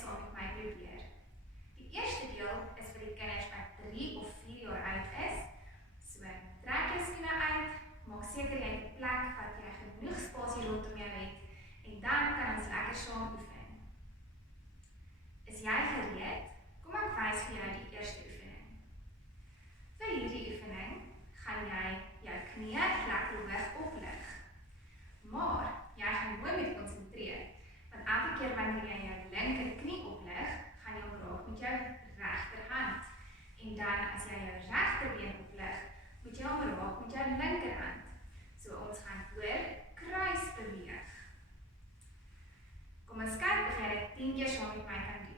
saam met my probeer. Die eerste deel is vir die kinders wat 3 of 4 jaar oud is. So, trek jou skoene uit, maak seker jy het 'n plek wat jy genoeg spasie rondom jou het, en dan kan ons lekker saam oefen. Is jy gereed? Kom ek wys vir jou die eerste oefening. Vir hierdie oefening gaan jy jou knieë lekker hoog oplig. Maar jy gaan mooi moet konsentreer, want elke keer wanneer jy jou linker knie oplig, gaan jy hom raak met jou regterhand. En dan as jy jou regterbeen oplig, moet jy hom raak met jou linkerhand. So ons gaan oor kruis beweeg. Kom ons kyk of jy dit 10 keer saam met my kan doen.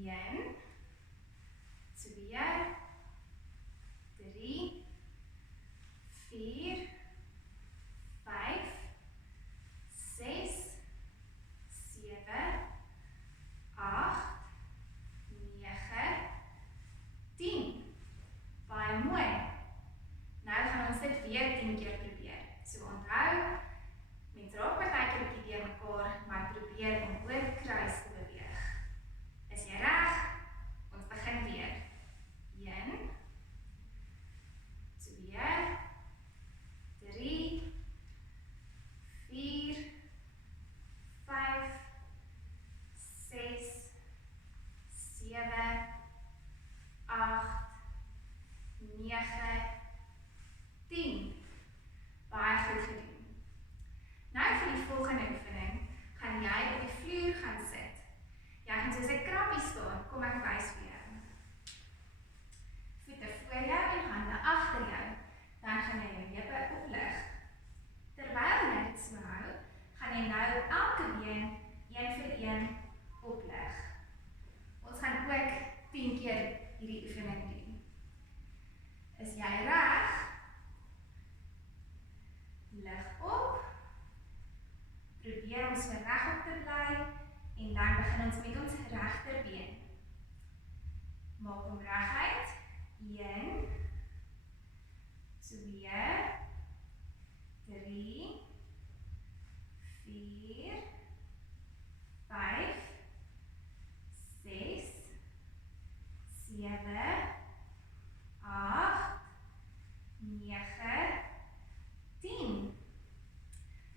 1, 2, 3, 4, 5, 6, 7, 8, 9, 10. Baie mooi. Nou gaan ons dit weer 10 keer probeer. So onthou, mens raak partykeer 'n bietjie deur mekaar, maar probeer om oor kruis te beweeg. Is jy reg? Ons begin weer. 1, 2, 3, 4, 5, 6, 7, 8, 9, 10. Baie goed gedoen. Nou vir die volgende oefening, gaan jy op die vloer gaan sit. Jy gaan soos 'n krabbie staan, kom ek wys vir jou. Voete voor jou en hande agter jou. Dan gaan jy jou heupe oplig. Terwyl jy dit so hou, gaan jy nou elke been 1 vir 1 oplig. Ons gaan ook 10 keer hierdie oefening doen. Is jy reg? Lig op. Probeer om so regop te bly en dan begin ons met ons regterbeen. Maak hom reguit. 1, 2, 3, 4, 5, 6, 7, 8, 9, 10.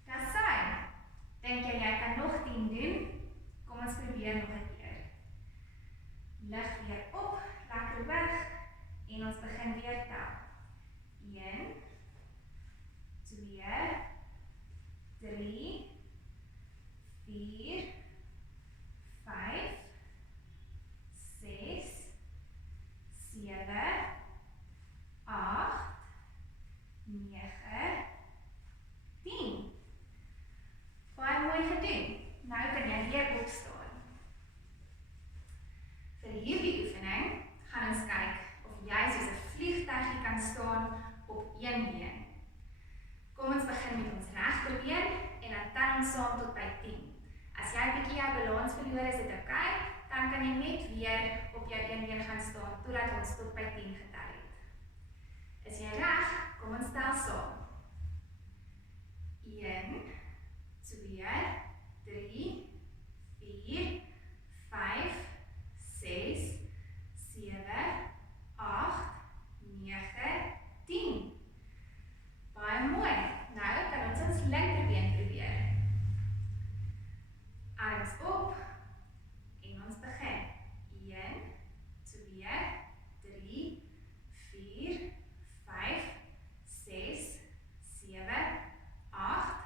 Dis sy. Dink jy kan nog 10 doen? Kom ons probeer nog 'n keer. Lig weer op, lekker weg, en ons begin weer tel. 1, 2, 3, 4, 5, 6, 7, 8, 9, 10. Baie mooi gedoen. Nou kan jy weer opstaan. Vir hierdie oefening gaan ons kyk of jy soos 'n vliegtuigie kan staan op een been. Kom ons begin met ons regterbeen en dan tel ons saam tot by 10. As jy 'n bietjie jou balans verloor, is dit oukei, dan kan jy net weer op jou een been gaan staan totdat ons tot by 10 getel het. Is jy reg? Kom ons tel saam. 1, 2, 3, 4, 5, 6, 7, 8, 9, 10. Baie mooi. Nou kan ons linkerbeen probeer. Arms op en ons begin. 1, 2, 3, 4, 5, 6, 7, 8,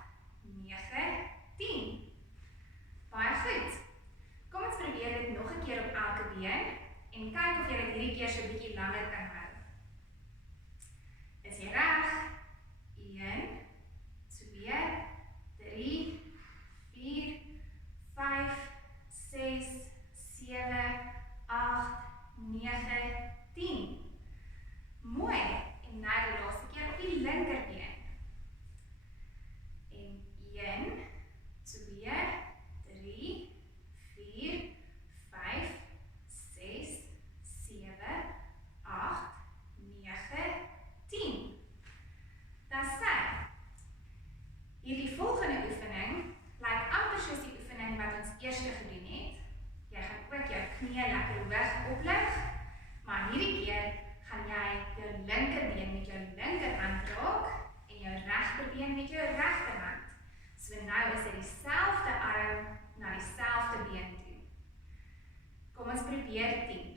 probeer 10.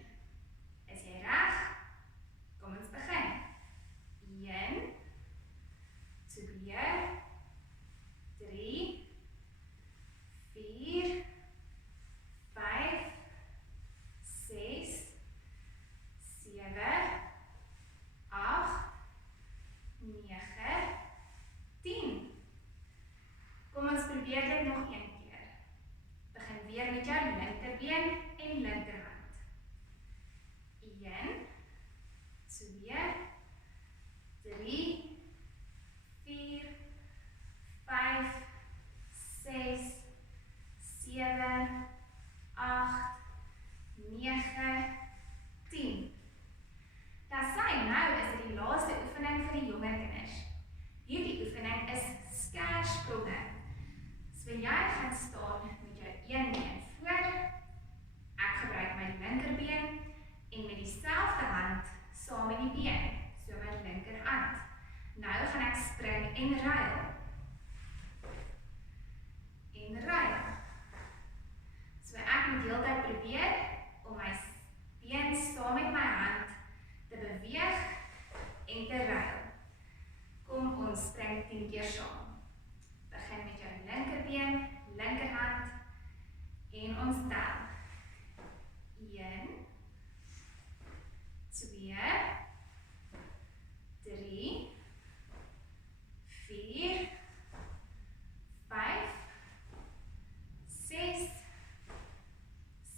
Is jy reg? Kom ons begin. 1, 2, 3, 4, 5, 6, 7, 8, 9, 10. Kom ons probeer dit nog een keer. Begin weer met jou linkerbeen en linkerhand. 1, 2, 3, 4, 5, 6, 7, 8, 9, 10. Dan sê nou is dit die laaste oefening vir die jonger kinders. Hierdie oefening is skerspronge. So jy gaan staan met jou een been voor. Ek gebruik my linkerbeen en met dieselfde hand saam met die been, so my linkerhand. Nou gaan ek spring en ruil. En ruil. So ek moet die hele tyd probeer om my been saam met my hand te beweeg en te ruil. Kom ons spring 10 keer saam. Begin met jou linkerbeen, linkerhand en ons tel. 1, 2, 3, 4, 5, 6,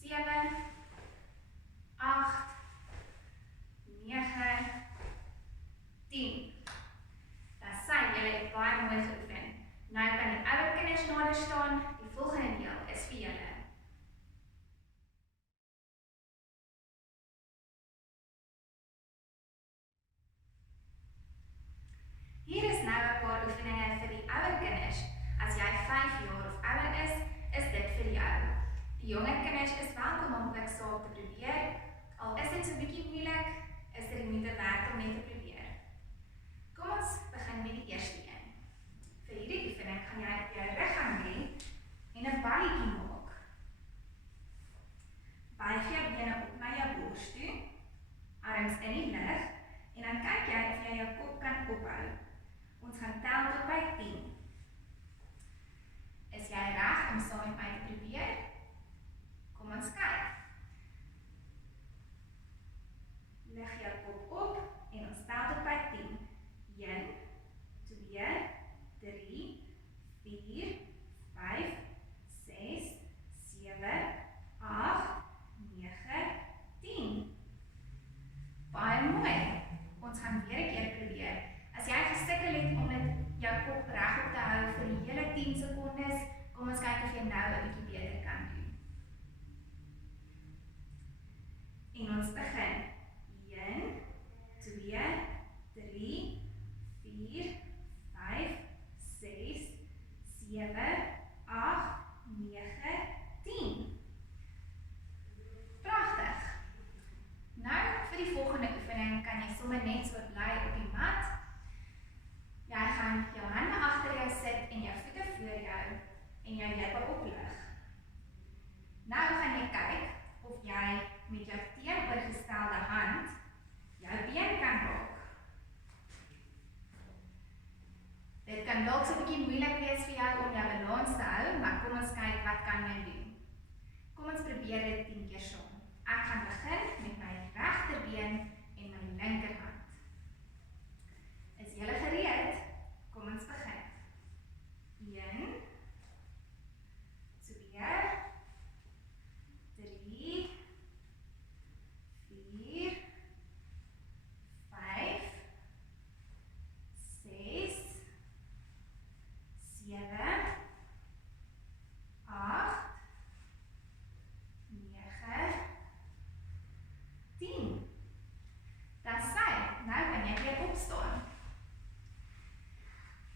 7, 8, 9, 10. Dat sê julle het baie mooi geoefen. Nou kan die ouer kinders nader staan. Die volgende deel is vir julle. Hier is nou 'n paar oefeninge vir die ouer kinders. As jy 5 jaar of ouer is dit vir jou. Die jonger kinders is welkom om ook saam te probeer. Al is dit so 'n bietjie moeilik, is dit die moeite werd om net te probeer. Kom ons begin met die eerste een. Vir hierdie oefening gaan jy op jou rug gaan lê en 'n balletjie maak. Buig jou bene op na jou bors toe, arms in die lug en dan kyk jy of jy jou kop kan ophou. Ons gaan tel tot by 10. Is jy reg om saam met my te probeer? Kom ons kyk. Lig jou kop op en ons tel tot by 10. 1, 2, 3, 4, 5, 6, 7, 8, 9, 10. Baie mooi. Ons gaan weer 'n keer probeer. As jy gesukkel het om met jou kop regop te hou vir die hele 10 sekondes, kom ons kyk of jy nou 'n bietjie beter kan doen. En ons begin. 1, 2, 3, 4, 5, 6, 7, 8, 9, 10. Pragtig. Nou vir die volgende oefening kan jy sommer net so bly op die mat. Jy gaan jou hande agter jou sit en jou voete voor jou en jou heupe oplig. Nou gaan jy kyk of jy met jou teenoorgestelde hand jou been kan raak. Dit kan dalk so 'n bietjie moeilik wees vir jou om jou balans te hou, maar kom ons kyk wat kan jy doen. Kom ons probeer dit 10 keer saam. Ek gaan begin met my regterbeen en my linkerhand. Is julle gereed? Kom ons begin. 1, 2, 3, 4, 5, 6, 7, 8, 9, 10. Dat sê, nou kan jy weer opstaan.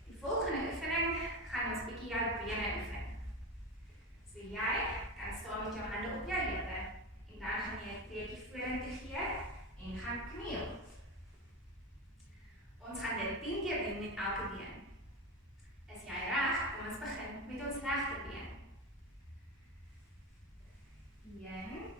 Die volgende oefening gaan ons bietjie jou bene oefen. So jy kan staan met jou hande op jou heupe en dan gaan jy 'n treetjie vorentoe gee en gaan kniel. Ons gaan dit 10 keer doen met elke been. Is jy reg? Kom ons begin met ons regterbeen. 1,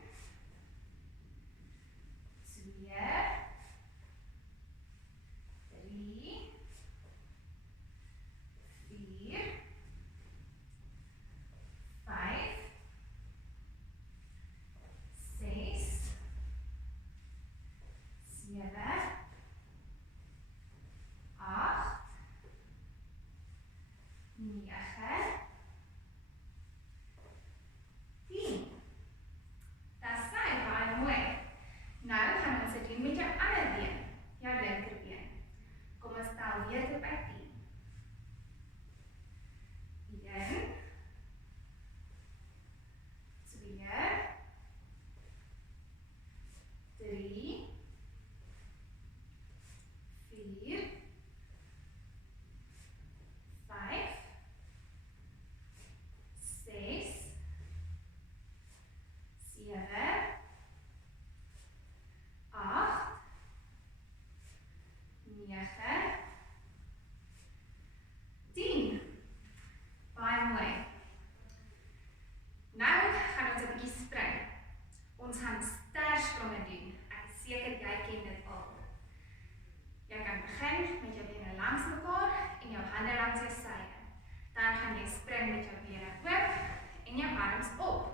arms op.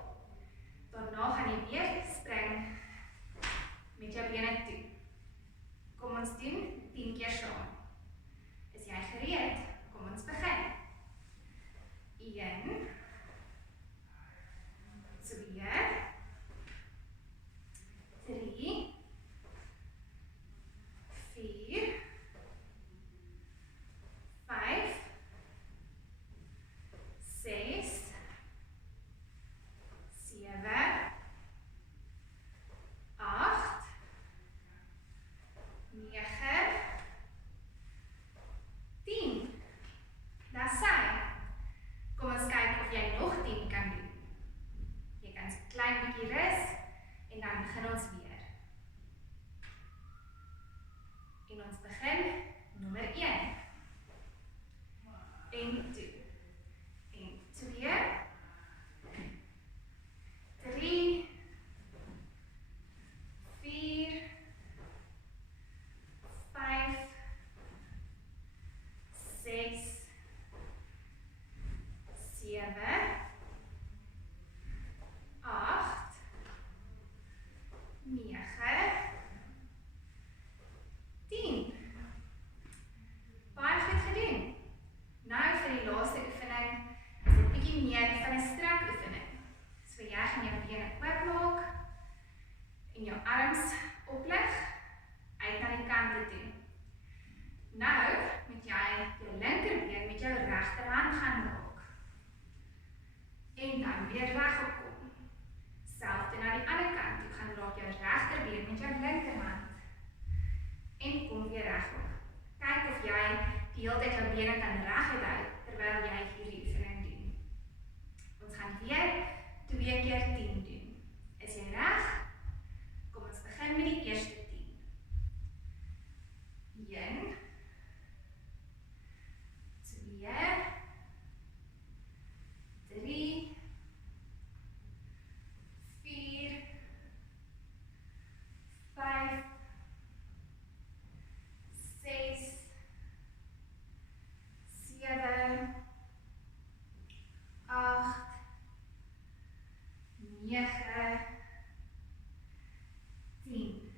Daarna gaan jy weer spring met jou bene toe. Kom ons doen 10 keer saam. Is jy gereed? Kom ons begin. 1, 2, 3, 4, 5, 6, 7, 8, 9, 10. Dis sy. Kom ons kyk of jy nog 10 kan doen. Jy kan so 'n klein bietjie rus en dan begin ons weer. En ons begin nommer 1. En 2. En 2. 3. 4. 5. 6. 7, 8, 9, 10. Baie goed gedoen. Nou vir die laaste oefening is dit bietjie meer van 'n strek oefening. So jy gaan jou bene oopmaak en jou arms oplig uit na die kante toe. Nou moet jy jou linkerbeen met jou regterhand gaan maak. En dan weer regop kom. Selfde na die ander kant toe gaan raak jou regterbeen met jou linkerhand. En kom weer regop. Kyk of jy die hele tyd jou bene kan reguit hou terwyl jy hierdie oefening doen. Ons gaan weer 2 keer 10 doen. Is jy reg? Kom ons begin met die eerste 10. 1, 2, 3, 4, 5, 6, 7, 8, 9, 10.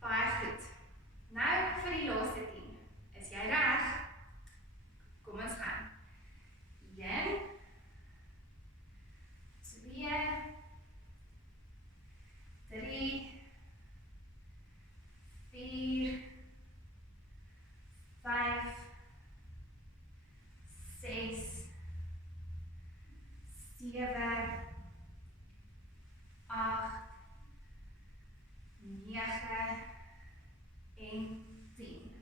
Baie goed. Nou vir die laaste 10. Is jy reg? Kom ons gaan. 1, 2, 3, 4, 5, 6, 7, 8, 9 en 10.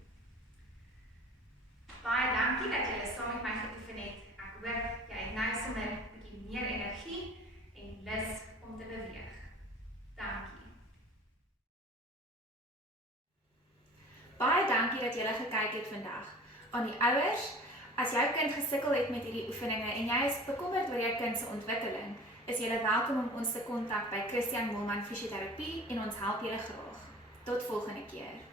Baie dankie dat julle saam met my geoefen het. Ek hoop jy het nou sommer 'n bietjie meer energie en lus om te beweeg. Dankie. Baie dankie dat julle gekyk het vandag. Aan die ouers, as jou kind gesukkel het met hierdie oefeninge en jy is bekommerd oor jou kind se ontwikkeling, is julle welkom om ons te kontak by Christian Moelman Fisioterapie en ons help julle graag. Tot volgende keer.